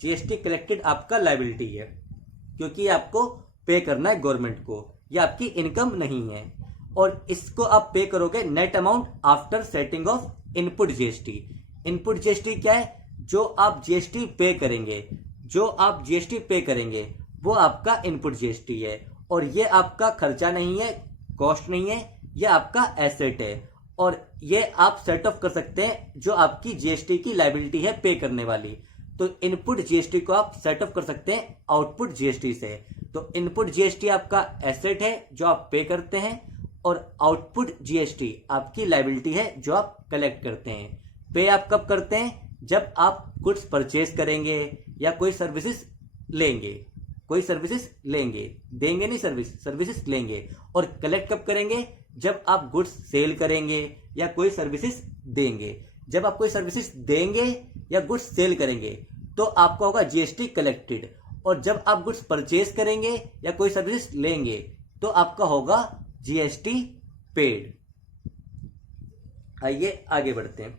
जीएसटी कलेक्टेड आपका लायबिलिटी है, क्योंकि आपको पे करना है गवर्नमेंट को, ये आपकी इनकम नहीं है। और इसको आप पे करोगे net amount after setting of input GST. Input GST क्या है? जो आप जीएसटी पे करेंगे, जो आप जीएसटी पे करेंगे वो आपका इनपुट जीएसटी है, और ये आपका खर्चा नहीं है, कॉस्ट नहीं है, ये आपका एसेट है। और ये आप सेट ऑफ कर सकते हैं जो आपकी जीएसटी की लायबिलिटी है पे करने वाली। तो इनपुट जीएसटी को आप सेट ऑफ कर सकते हैं आउटपुट जीएसटी से। तो इनपुट जीएसटी आपका एसेट है जो आप पे करते हैं, और आउटपुट जीएसटी आपकी लायबिलिटी है जो आप कलेक्ट करते हैं। पे आप कब करते हैं? जब आप गुड्स परचेज करेंगे या कोई सर्विसेज लेंगे, कोई सर्विसेज लेंगे, देंगे नहीं, सर्विसेज लेंगे। और कलेक्ट कब करेंगे? जब आप गुड्स सेल करेंगे या कोई सर्विसेज देंगे। जब आप कोई सर्विसेज देंगे या गुड्स सेल करेंगे तो आपका होगा जीएसटी कलेक्टेड, और जब आप गुड्स परचेज करेंगे या कोई सर्विसेज लेंगे तो आपका होगा जीएसटी पेड। आइए आगे बढ़ते हैं।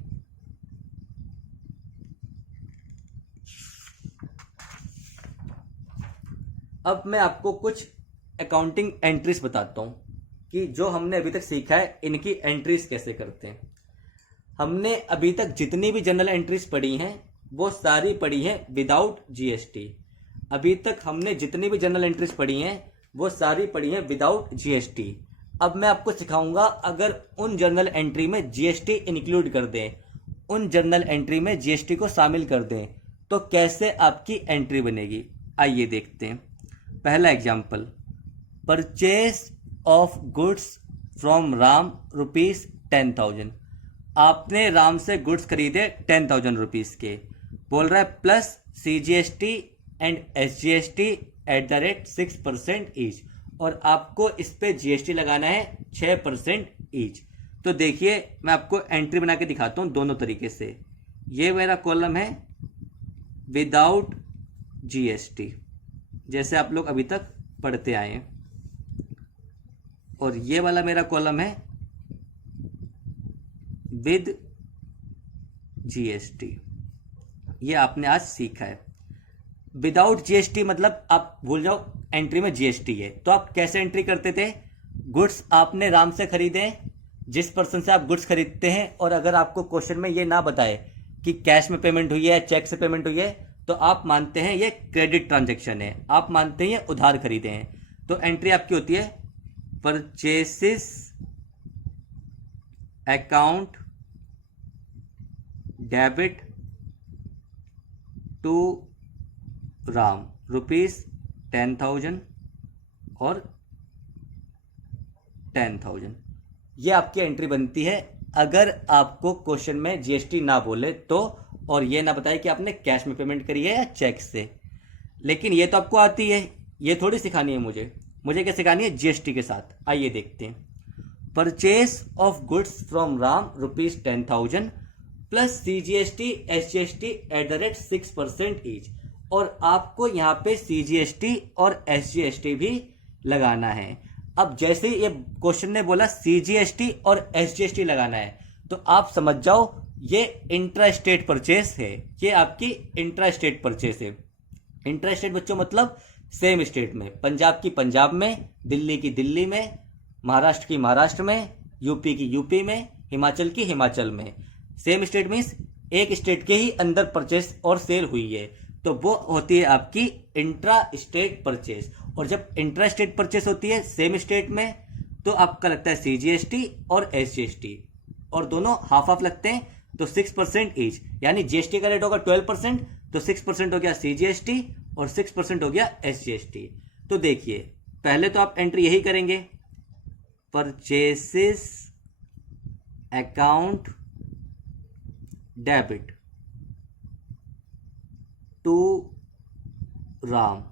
अब मैं आपको कुछ अकाउंटिंग एंट्रीज बताता हूं कि जो हमने अभी तक सीखा है इनकी एंट्रीज कैसे करते हैं। हमने अभी तक जितनी भी जनरल एंट्रीज पढ़ी हैं वो सारी पढ़ी हैं विदाउट जीएसटी। अभी तक हमने जितनी भी जनरल एंट्रीज पढ़ी हैं वो सारी पढ़ी हैं विदाउट जीएसटी। अब मैं आपको सिखाऊंगा अगर उन जनरल एंट्री में जीएसटी इंक्लूड कर दें, उन जनरल एंट्री में जीएसटी को शामिल कर दें तो कैसे आपकी एंट्री बनेगी। आइए देखते हैं। पहला example, purchase of goods from Ram ₹10,000। आपने राम से गुड्स खरीदे 10,000 रुपीज के, बोल रहा है plus CGST and SGST @ 6% each, और आपको इस पे जीएसटी लगाना है 6% ईच। तो देखिए मैं आपको एंट्री बना के दिखाता हूं दोनों तरीके से। ये मेरा कॉलम है विदाउट जीएसटी, जैसे आप लोग अभी तक पढ़ते आए हैं, और ये वाला मेरा कॉलम है विद जीएसटी। ये आपने आज सीखा है। विदाउट जीएसटी मतलब आप भूल जाओ एंट्री में जीएसटी है। तो आप कैसे एंट्री करते थे? गुड्स आपने राम से खरीदे, जिस पर्सन से आप गुड्स खरीदते हैं, और अगर आपको क्वेश्चन में ये ना बताए कि कैश में पेमेंट हुई है, चेक से पेमेंट हुई है, तो आप मानते हैं ये क्रेडिट ट्रांजैक्शन है, आप मानते हैं ये उधार खरीदे हैं। तो एंट्री आपकी होती है purchases account debit to Ram ₹10,000 और 10,000। ये आपकी एंट्री बनती है अगर आपको क्वेश्चन में जीएसटी ना बोले तो, और ये ना बताए कि आपने कैश में पेमेंट करी है या चेक से। लेकिन ये तो आपको आती है, ये थोड़ी सिखानी है मुझे क्या सिखानी है, जीएसटी के साथ। आइए देखते हैं। Purchase of goods from Ram ₹10,000 plus CGST SGST eight the rate 6% each, और आपको यहाँ पे CGST और SGST भी लगाना है। अब जैसे ही ये क्वेश्चन ने बोला CGST और SGST लगाना है, तो आप समझ जाओ ये इंट्रा स्टेट परचेस है, ये आपकी इंट्रा स्टेट परचेस है। इंट्रा स्टेट बच्चों मतलब सेम स्टेट में, पंजाब की पंजाब में, दिल्ली की दिल्ली में, महाराष्ट्र की महाराष्ट्र में, यूपी की यूपी में, हिमाचल की हिमाचल में। सेम स्टेट मीन्स एक स्टेट के ही अंदर परचेस और सेल हुई है, तो वो होती है आपकी इंट्रा स्टेट परचेस। और जब इंट्रा स्टेट परचेस होती है सेम स्टेट में, तो आपका लगता है CGST और SGST, और दोनों हाफ हाफ लगते हैं, तो 6% ईच, यानी जीएसटी का रेट होगा 12%, तो 6% हो गया CGST और 6% हो गया SGST। तो देखिए पहले तो आप एंट्री यही करेंगे, purchases account debit to Ram.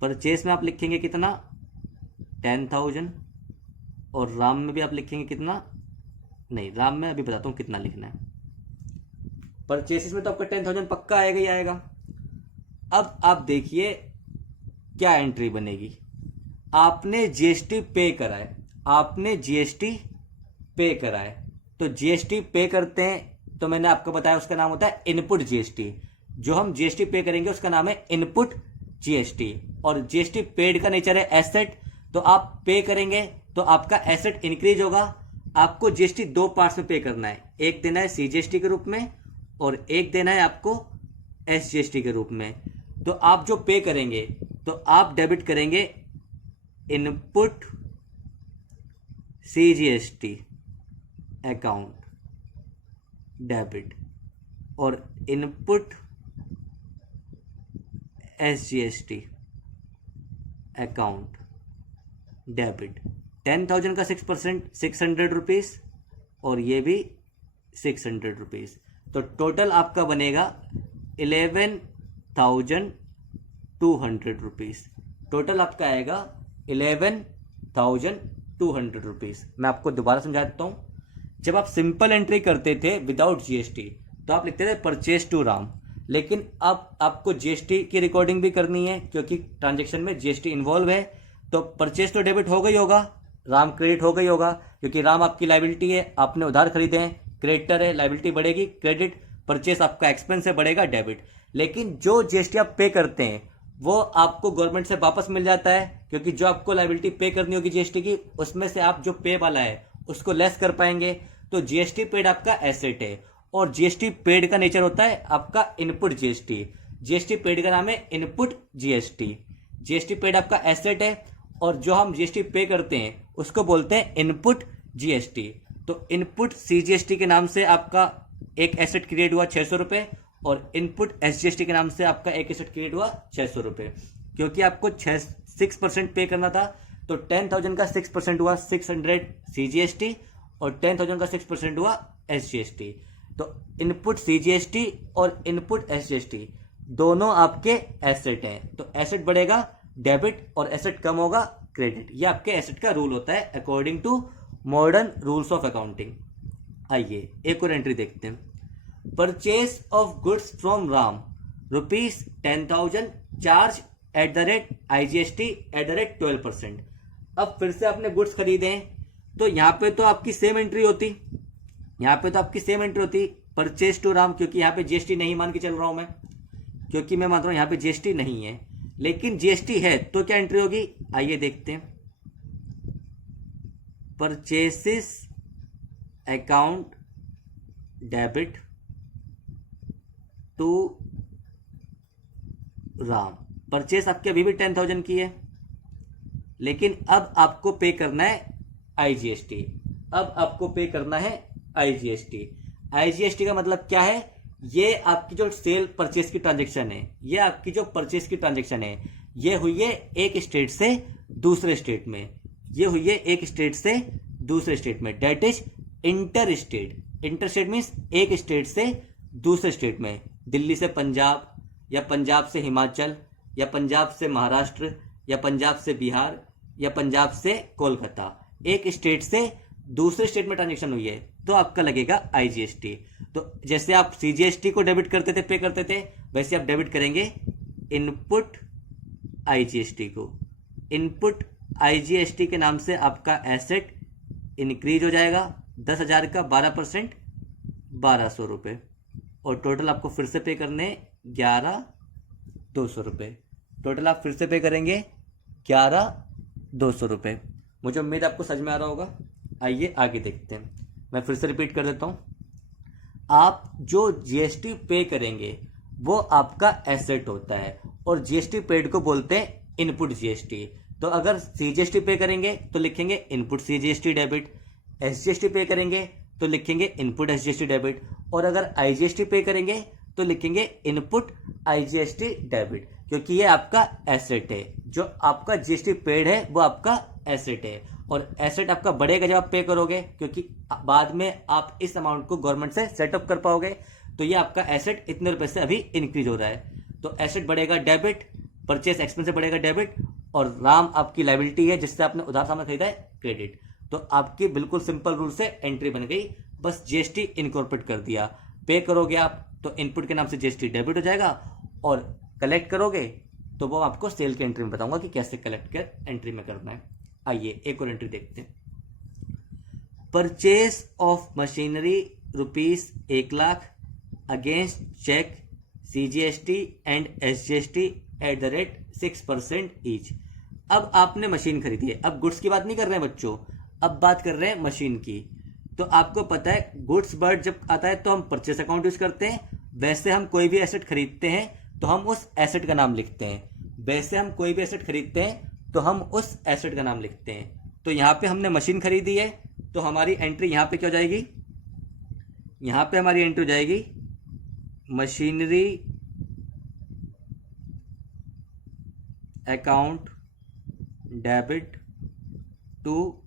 Purchase में आप लिखेंगे कितना, 10,000, और राम में भी आप लिखेंगे कितना, नहीं राम में अभी बताता हूँ कितना लिखना है। परचेसेस में तो आपका 10,000 पक्का आएगा ही आएगा। अब आप देखिए क्या एंट्री बनेगी। आपने जीएसटी पे करा है, आपने जीएसटी पे करा है, तो जीएसटी पे करते हैं तो मैंने आपको बताया उसका नाम होता है इनपुट जीएसटी। जो हम जीएसटी पे करेंगे उसका नाम है इनपुट जीएसटी, और जीएसटी पेड का नेचर है एसेट, तो आप पे करेंगे तो आपका एसेट इंक्रीज होगा। आपको जीएसटी दो पार्ट्स में पे करना है, एक देना है सीजीएसटी के रूप में और एक देना है आपको एसजीएसटी के रूप में। तो आप जो पे करेंगे तो आप डेबिट करेंगे इनपुट सीजीएसटी अकाउंट डेबिट और इनपुट एसजीएसटी अकाउंट डेबिट। 10,000 का 6% 600 रुपीज़ और ये भी 600 रुपीज़, तो टोटल आपका बनेगा 11,200 रुपीज़। टोटल आपका आएगा 11,200 रुपीज़। मैं आपको दोबारा समझा देता हूँ। जब आप सिंपल एंट्री करते थे विदाउट जीएसटी तो आप लिखते थे परचेज टू राम, लेकिन अब आपको जीएसटी की रिकॉर्डिंग भी करनी है क्योंकि ट्रांजैक्शन में जीएसटी इन्वॉल्व है। तो परचेज तो डेबिट हो गई होगा, राम क्रेडिट हो गई होगा, क्योंकि राम आपकी लाइबिलिटी है, आपने उधार खरीदे हैं, क्रेडिटर है, लाइबिलिटी बढ़ेगी क्रेडिट, परचेस आपका एक्सपेंस है बढ़ेगा डेबिट। लेकिन जो जीएसटी आप पे करते हैं वो आपको गवर्नमेंट से वापस मिल जाता है, क्योंकि जो आपको लाइबिलिटी पे करनी होगी जीएसटी की उसमें से आप जो पे वाला है उसको लेस कर पाएंगे। तो जीएसटी पेड आपका एसेट है और जीएसटी पेड का नेचर होता है आपका इनपुट जीएसटी। जीएसटी पेड का नाम है इनपुट जीएसटी। जीएसटी पेड आपका एसेट है और जो हम जीएसटी पे करते हैं उसको बोलते हैं इनपुट जीएसटी। तो इनपुट सीजीएसटी के नाम से आपका एक एसेट क्रिएट हुआ 600 रुपये और इनपुट एसजीएसटी के नाम से आपका एक एसेट क्रिएट हुआ 600 रुपये। क्योंकि आपको 6% पे करना था तो 10,000 का 6% हुआ 600 सीजीएसटी और 10,000 का 6% हुआ एसजीएसटी। तो इनपुट सीजीएसटी और इनपुट एसजीएसटी दोनों आपके एसेट हैं, तो एसेट बढ़ेगा डेबिट और एसेट कम होगा क्रेडिट। ये आपके एसेट का रूल होता है according to modern rules of accounting. आइए एक और एंट्री देखते हैं। Purchase of goods from Ram ₹10,000 charge at the rate IGST at the rate 12%। अब फिर से आपने गुड्स खरीदे हैं तो यहाँ पे तो आपकी सेम एंट्री होती, परचेज टू राम, क्योंकि यहाँ पे जीएसटी नहीं मान के चल रहा हूं मैं, क्योंकि मैं मान रहा हूं यहाँ पे जीएसटी नहीं है। लेकिन जीएसटी है तो क्या एंट्री होगी, आइए देखते हैं। Purchases account debit to Ram. Purchase आपकी अभी भी 10,000 की है, लेकिन अब आपको पे करना है आईजीएसटी। आईजीएसटी का मतलब क्या है, ये आपकी जो सेल परचेस की ट्रांजैक्शन है, ये आपकी जो परचेस की ट्रांजैक्शन है, ये हुई है एक स्टेट से दूसरे स्टेट में। ये हुई है एक स्टेट से दूसरे स्टेट में, that is inter state. Inter state means एक स्टेट से दूसरे स्टेट में, दिल्ली से पंजाब, या पंजाब से हिमाचल, या पंजाब से महाराष्ट्र, या पंजाब से बिहार, या पंजाब से कोलकाता। एक स्टेट से दूसरे स्टेट में ट्रांजेक्शन हुई है तो आपका लगेगा आईजीएसटी। तो जैसे आप सीजीएसटी को डेबिट करते थे, पे करते थे, वैसे आप डेबिट करेंगे इनपुट आईजीएसटी को। इनपुट आईजीएसटी के नाम से आपका एसेट इंक्रीज हो जाएगा 10,000 का 12%, 1200 रुपये, और टोटल आपको फिर से पे करने 11,200 रुपये। टोटल आप फिर से पे करेंगे 11,200 रुपये। मुझे उम्मीद आपको समझ में आ रहा होगा। आइए आगे देखते हैं, मैं फिर से रिपीट कर देता हूँ। आप जो जीएसटी पे करेंगे वो आपका एसेट होता है, और जीएसटी पेड को बोलते हैं इनपुट जीएसटी। तो अगर सीजीएसटी पे करेंगे तो लिखेंगे इनपुट सीजीएसटी डेबिट, एसजीएसटी पे करेंगे तो लिखेंगे इनपुट एसजीएसटी डेबिट, और अगर आईजीएसटी पे करेंगे तो लिखेंगे इनपुट आईजीएसटी डेबिट, क्योंकि ये आपका एसेट है। जो आपका जीएसटी पेड है वो आपका एसेट है, और एसेट आपका बढ़ेगा जब आप पे करोगे, क्योंकि बाद में आप इस अमाउंट को गवर्नमेंट से सेटअप कर पाओगे। तो ये आपका एसेट इतने रुपए से अभी इंक्रीज हो रहा है, तो एसेट बढ़ेगा डेबिट, परचेस एक्सपेंस बढ़ेगा डेबिट, और राम आपकी लायबिलिटी है जिससे आपने उधार सामान खरीदा है क्रेडिट। तो आपकी बिल्कुल सिंपल रूल से एंट्री बन गई, बस जीएसटी इनकॉर्पोरेट कर दिया। पे करोगे आप तो इनपुट के नाम से जीएसटी डेबिट हो जाएगा, और कलेक्ट करोगे तो वो आपको सेल के एंट्री में बताऊंगा कि कैसे कलेक्ट कर एंट्री में करना है। आइए एक और एंट्री देखते हैं। Purchase of machinery ₹1,00,000 against cheque CGST and SGST at the rate 6% each. अब आपने मशीन खरीदी है, अब गुड्स की बात नहीं कर रहे हैं बच्चों, अब बात कर रहे हैं मशीन की। तो आपको पता है गुड्स वर्ड जब आता है तो हम परचेस अकाउंट यूज करते हैं। वैसे हम कोई भी एसेट खरीदते हैं तो हम उस एसेट का नाम लिखते हैं। वैसे हम कोई भी एसेट खरीदते हैं तो हम उस एसेट का नाम लिखते हैं। तो यहाँ पे हमने मशीन खरीदी है तो हमारी एंट्री यहाँ पे क्या हो जाएगी, यहाँ पे हमारी एंट्री हो जाएगी machinery account debit to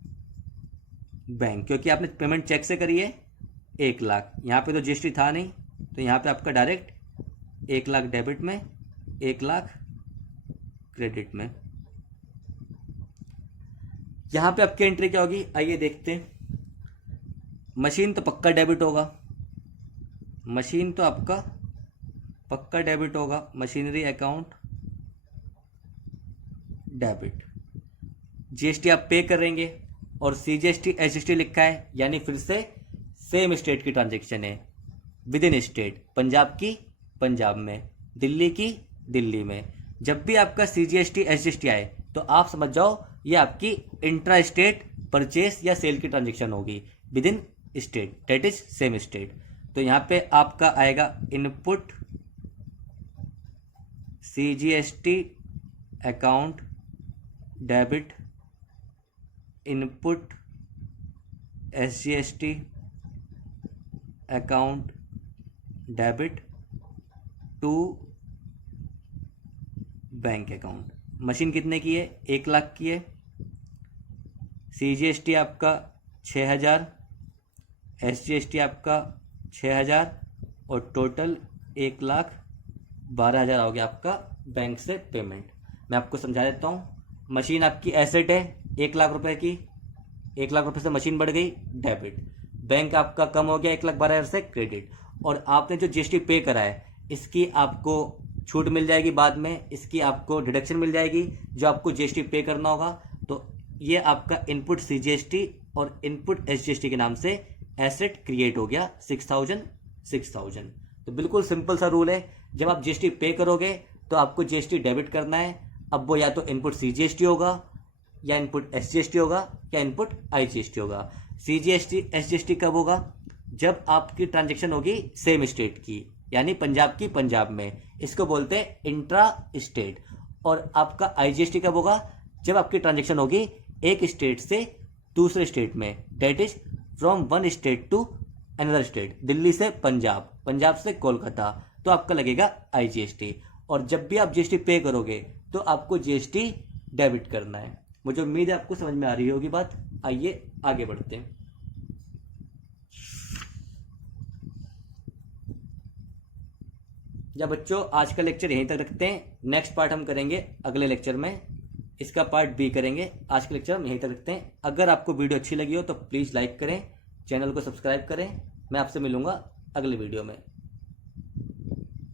bank, क्योंकि आपने पेमेंट चेक से करी है 1,00,000। यहाँ पे तो जीएसटी था नहीं, तो यहाँ पे आपका डायरेक्ट 1,00,000 डेबिट में, 1,00,000 क्रेडिट में। यहाँ पे आपकी एंट्री क्या होगी, आइए देखते हैं। मशीन तो पक्का डेबिट होगा, मशीन तो आपका पक्का डेबिट होगा, मशीनरी अकाउंट डेबिट। जीएसटी आप पे करेंगे, और सीजीएसटी एसजीएसटी लिखा है, यानी फिर से सेम स्टेट की ट्रांजैक्शन है, विद इन स्टेट। पंजाब की पंजाब में, दिल्ली की दिल्ली में। जब भी आपका सीजीएसटी एसजीएसटी आए तो आप समझ जाओ ये आपकी इंट्रा स्टेट परचेस या सेल की ट्रांजैक्शन होगी, within state, that is same state. तो यहाँ पे आपका आएगा input CGST account debit, input SGST account debit to bank account. Machine कितने की है, 1,00,000 की है। सीजीएसटी आपका 6,000, एसजीएसटी आपका 6,000, और टोटल 1,12,000 हो गया आपका बैंक से पेमेंट। मैं आपको समझा देता हूँ। मशीन आपकी एसेट है 1,00,000 रुपए की, 1,00,000 रुपए से मशीन बढ़ गई डेबिट, बैंक आपका कम हो गया 1,12,000 से क्रेडिट, और आपने जो जीएसटी पे करा है इसकी आपको छूट मिल जाएगी बाद में, इसकी आपको डिडक्शन मिल जाएगी जो आपको जीएसटी पे करना होगा। तो ये आपका इनपुट सीजीएसटी और इनपुट एसजीएसटी के नाम से एसेट क्रिएट हो गया 6,000। तो बिल्कुल सिंपल सा रूल है, जब आप जीएसटी पे करोगे तो आपको जीएसटी डेबिट करना है। अब वो या तो इनपुट सीजीएसटी होगा, या इनपुट एसजीएसटी होगा, या इनपुट आईजीएसटी होगा। सीजीएसटी एसजीएसटी कब होगा, जब आपकी ट्रांजैक्शन होगी सेम स्टेट की, यानी पंजाब की पंजाब में, इसको बोलते हैं इंट्रा स्टेट। और आपका आईजीएसटी कब होगा, जब आपकी ट्रांजैक्शन होगी एक स्टेट से दूसरे स्टेट में, that is from one state to another state, Delhi से पंजाब, पंजाब से कोलकाता, तो आपका लगेगा आईजीएसटी। और जब भी आप जीएसटी पे करोगे तो आपको जीएसटी डेबिट करना है। मुझे उम्मीद है आपको समझ में आ रही होगी बात। आइए आगे बढ़ते हैं। जब बच्चों आज का लेक्चर यहीं तक रखते हैं, नेक्स्ट पार्ट हम करेंगे अगले लेक्चर में, इसका पार्ट बी करेंगे। आज का लेक्चर हम यहीं तक रखते हैं। अगर आपको वीडियो अच्छी लगी हो तो प्लीज़ लाइक करें, चैनल को सब्सक्राइब करें। मैं आपसे मिलूंगा अगले वीडियो में।